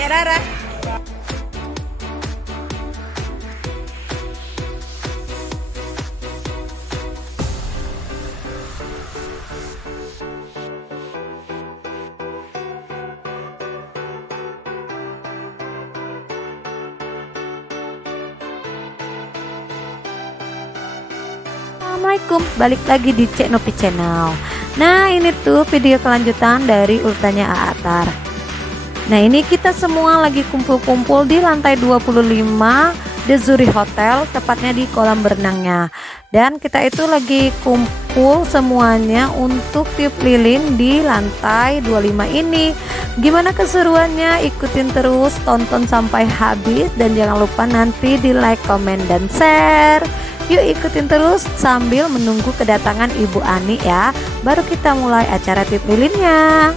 Cek Rara. Assalamualaikum, balik lagi di Cek Nopi Channel. Nah, ini tuh video kelanjutan dari urutannya Aatar. Nah, ini kita semua lagi kumpul-kumpul di lantai 25 The Zuri Hotel, tepatnya di kolam berenangnya. Dan kita itu lagi kumpul semuanya untuk tiup lilin di lantai 25 ini. Gimana keseruannya? Ikutin terus, tonton sampai habis, dan jangan lupa nanti di like, komen, dan share. Yuk ikutin terus sambil menunggu kedatangan Ibu Ani ya. Baru kita mulai acara tiup lilinnya.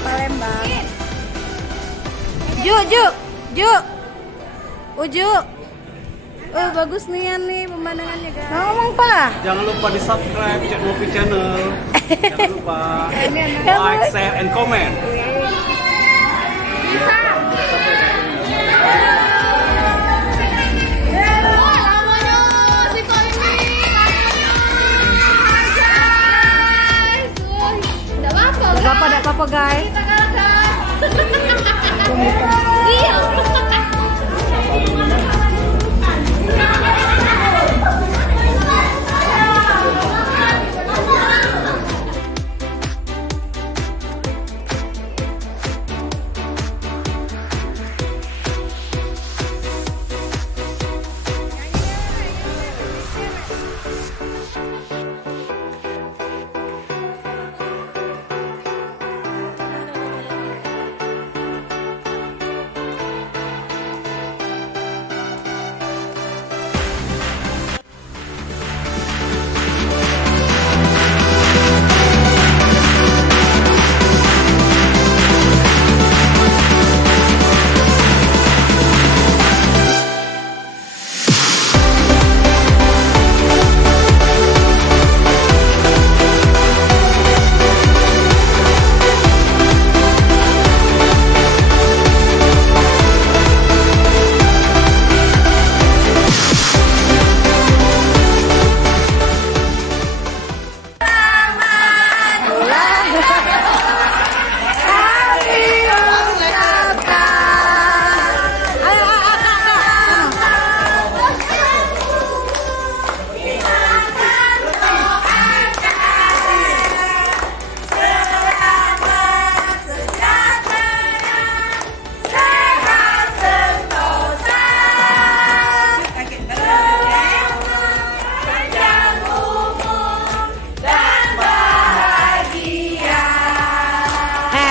Palembang. Ju. Uju. Oh, bagus nih pemandangannya, guys. Ngomong Pak. Jangan lupa di subscribe Cek Nopi Channel. Jangan lupa like, share, and comment. Gak apa-apa guys. Iya.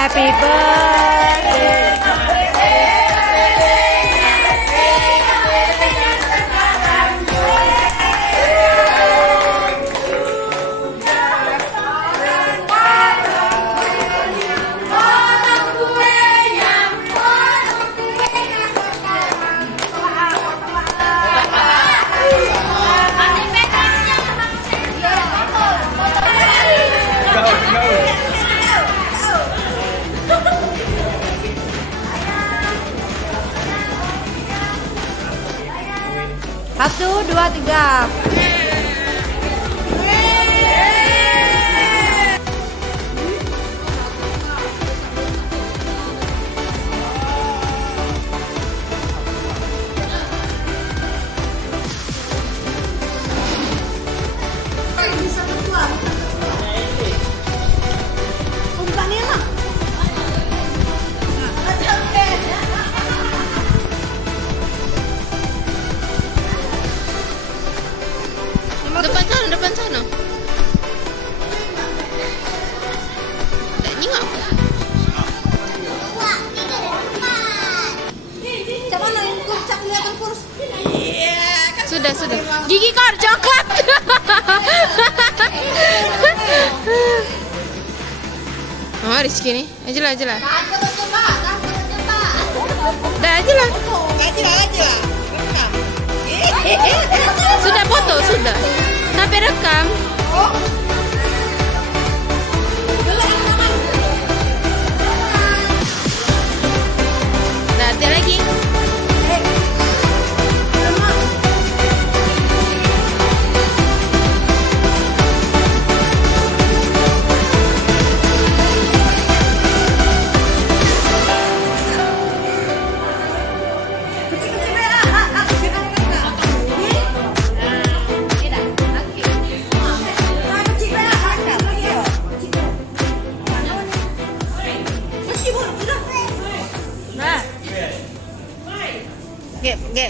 Happy birthday. Satu, dua, tiga. Depan sana. Ini nggak? Sudah. Gigi kor coklat. Oh, Rizky nih. Aja lah. Dah aja lah. Sudah foto, sudah. Sampai rekam.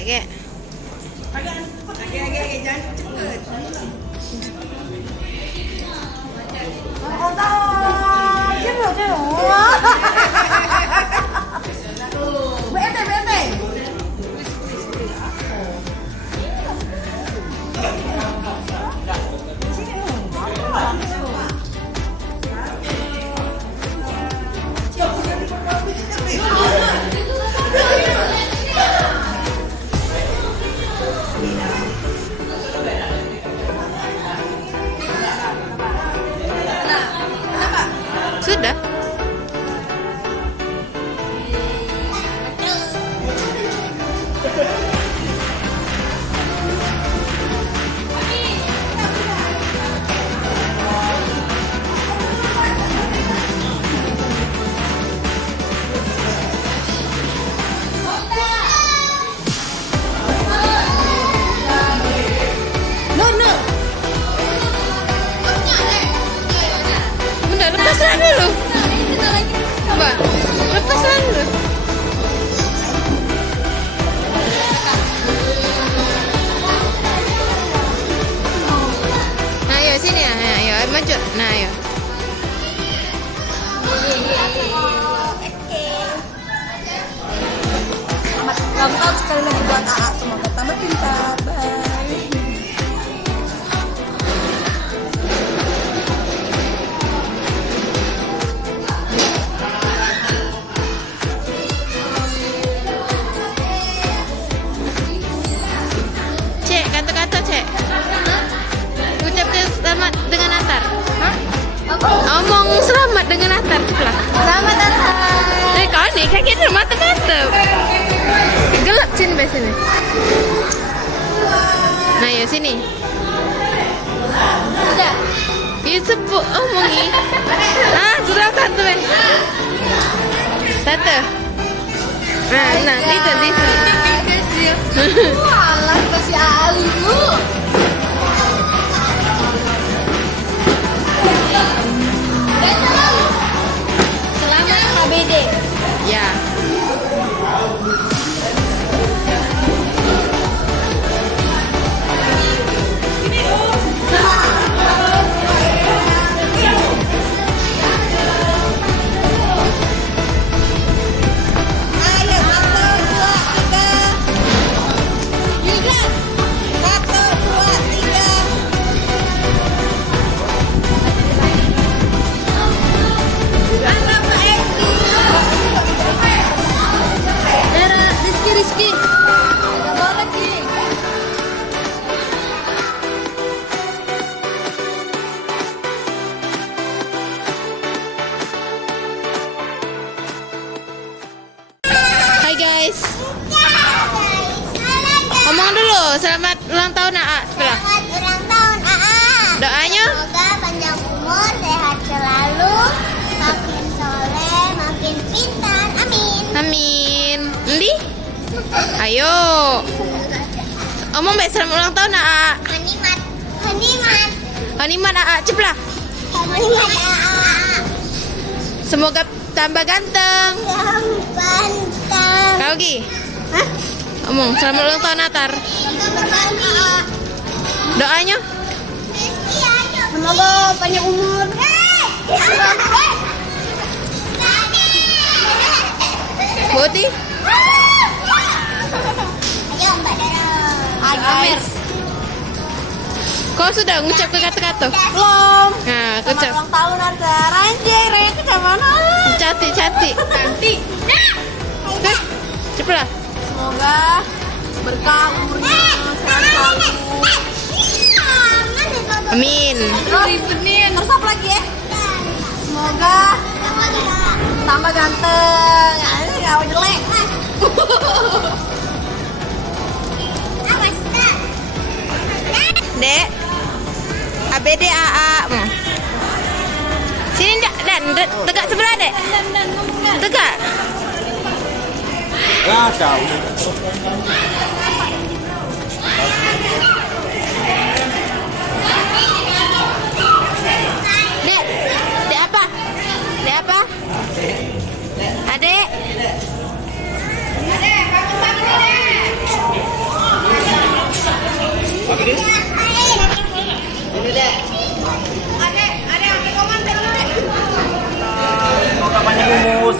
Kek. Sudah. Bunda, lepaslah dulu. Mbak, lepaslah dulu. Nah, ayo sini ya. Ayo, maju. Nah, ayo. Selamat ulang tahun sekali lagi buat AA. Semoga tambah pintar. Bye. Cek, kata-kata Cek. Ucapkan selamat dengan Natal. Omong selamat dengan Natal. Cepat. Selamat datang. Kau ni kaki dia mata-mata. Gelap sini sini. Nah, ya sini. Sudah. Ya sebut omongi. Sudah satu Satu. Nah, itu. Walah, kasih Ali bu. Selamat KBD. Ya. Ayo, 1, 2, 3. Guys, ngomong dulu selamat ulang tahun AA sebelah. Selamat ulang tahun AA. Doanya? Semoga panjang umur, sehat selalu, makin soleh, makin pintar. Amin. Amin. Ndi? Ayo. Omong baik selamat ulang tahun AA. Hanimat, hanimat, Hanimat AA cebelah. hanimat AA. Semoga tambah ganteng. Ganteng. Kau Gi? Omong selamat ulang tahun Natal. Doanya? Semoga panjang umur. Boti? Ayo Mbak Dara. Amer. Kau sudah ngucap ke kata-kata? Belum. Nah, Selamat ucap. ulang tahun Anda. Ranjay, Raya ke mana? Cantik. Cantik. Cepelah. Semoga berkah umurnya sehat selalu. Amin. Terus terus apa lagi ya? Semoga tambah ganteng. Ini nggak jelek. Dek. ABD AA. Sini dan tegak sebelah Dek. Tegak. Kacau. Dek. Dek apa? Dek apa? Adek.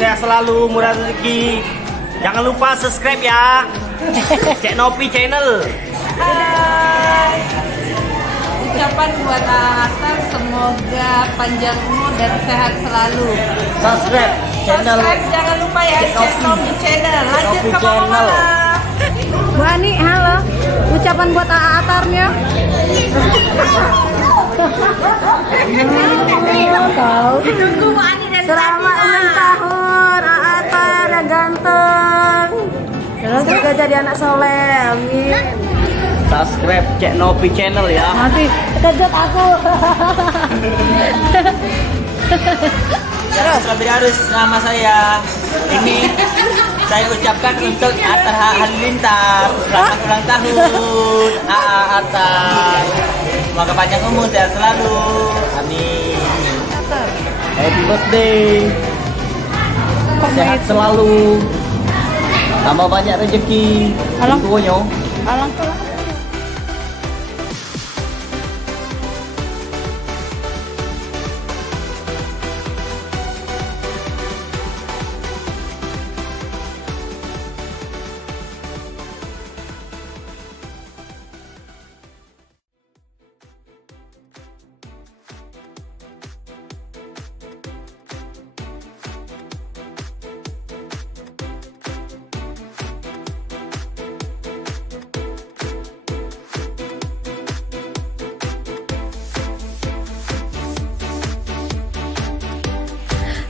sehat selalu, murah rezeki. Jangan lupa subscribe ya. Cek Nopi Channel. Ucapan buat Atar semoga panjang umur dan sehat selalu. Subscribe channel. Subscribe jangan lupa ya, cek Nopi Channel. Lanjut Nopi ke Mama. Bu Ani, halo. Ucapan buat Atarnya. Selamat ulang tahun Atar yang ganteng. Terus juga jadi anak soleh. Amin. Subscribe Cek Nopi Channel ya. Nanti kejut aku. Terus lebih harus nama saya ini saya ucapkan untuk Atar Halilintar selamat ulang tahun Atar, semoga panjang umur sehat selalu, amin. Happy birthday. Sehat selalu. Tambah banyak rezeki. Tuanya. Alang tuh.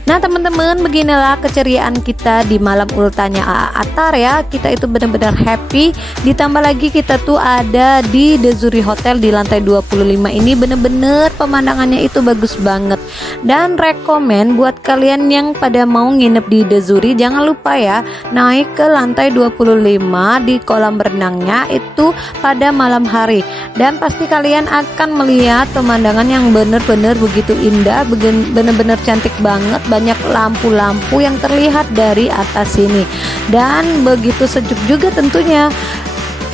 Nah teman-teman, beginilah keceriaan kita di malam ultahnya Atar ya. Kita itu benar-benar happy. Ditambah lagi kita tuh ada di The Zuri Hotel di lantai 25 ini. Bener-bener pemandangannya itu bagus banget. Dan rekomen buat kalian yang pada mau nginep di The Zuri, jangan lupa ya naik ke lantai 25 di kolam berenangnya itu pada malam hari. Dan pasti kalian akan melihat pemandangan yang bener-bener begitu indah, bener-bener cantik banget. Banyak lampu-lampu yang terlihat dari atas sini dan begitu sejuk juga tentunya.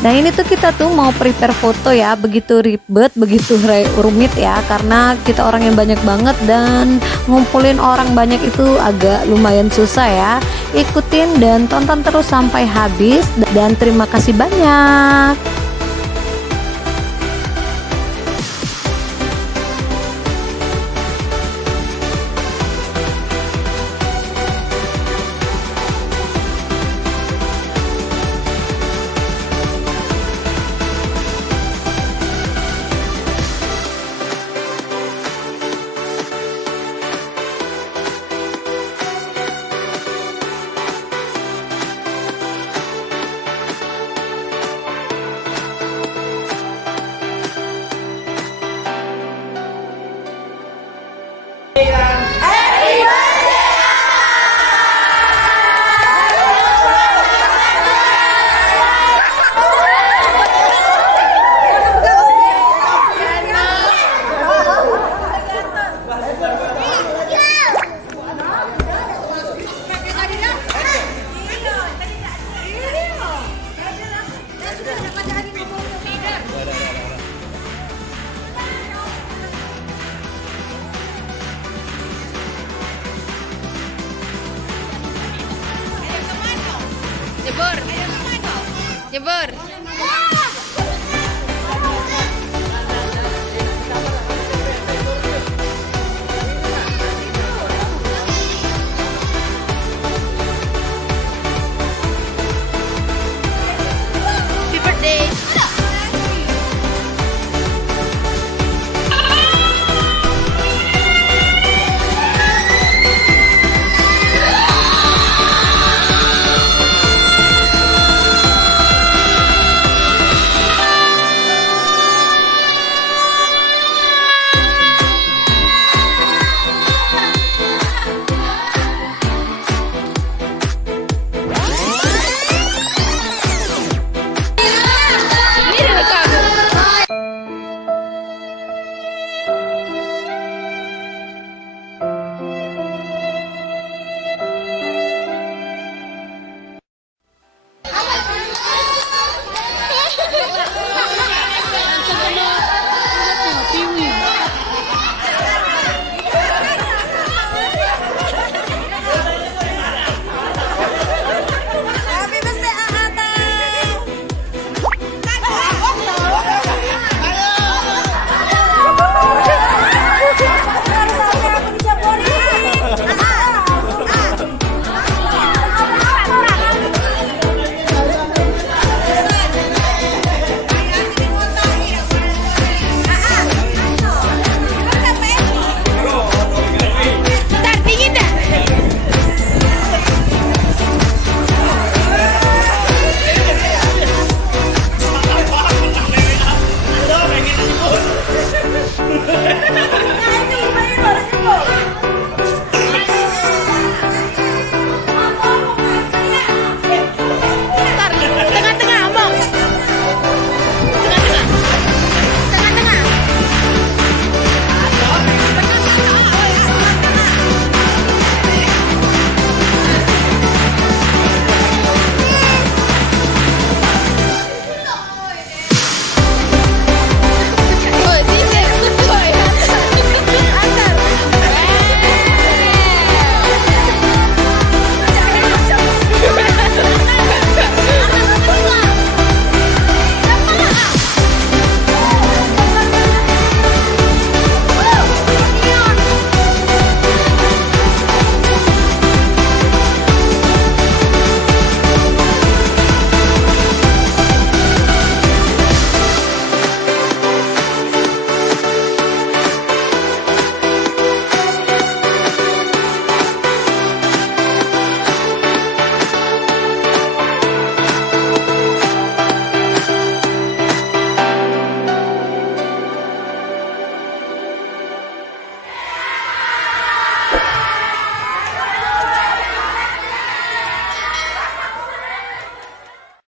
Nah ini tuh kita tuh mau prepare foto ya, begitu ribet, begitu rumit ya, karena kita orang yang banyak banget dan ngumpulin orang banyak itu agak lumayan susah ya. Ikutin dan tonton terus sampai habis dan terima kasih banyak. Jebur.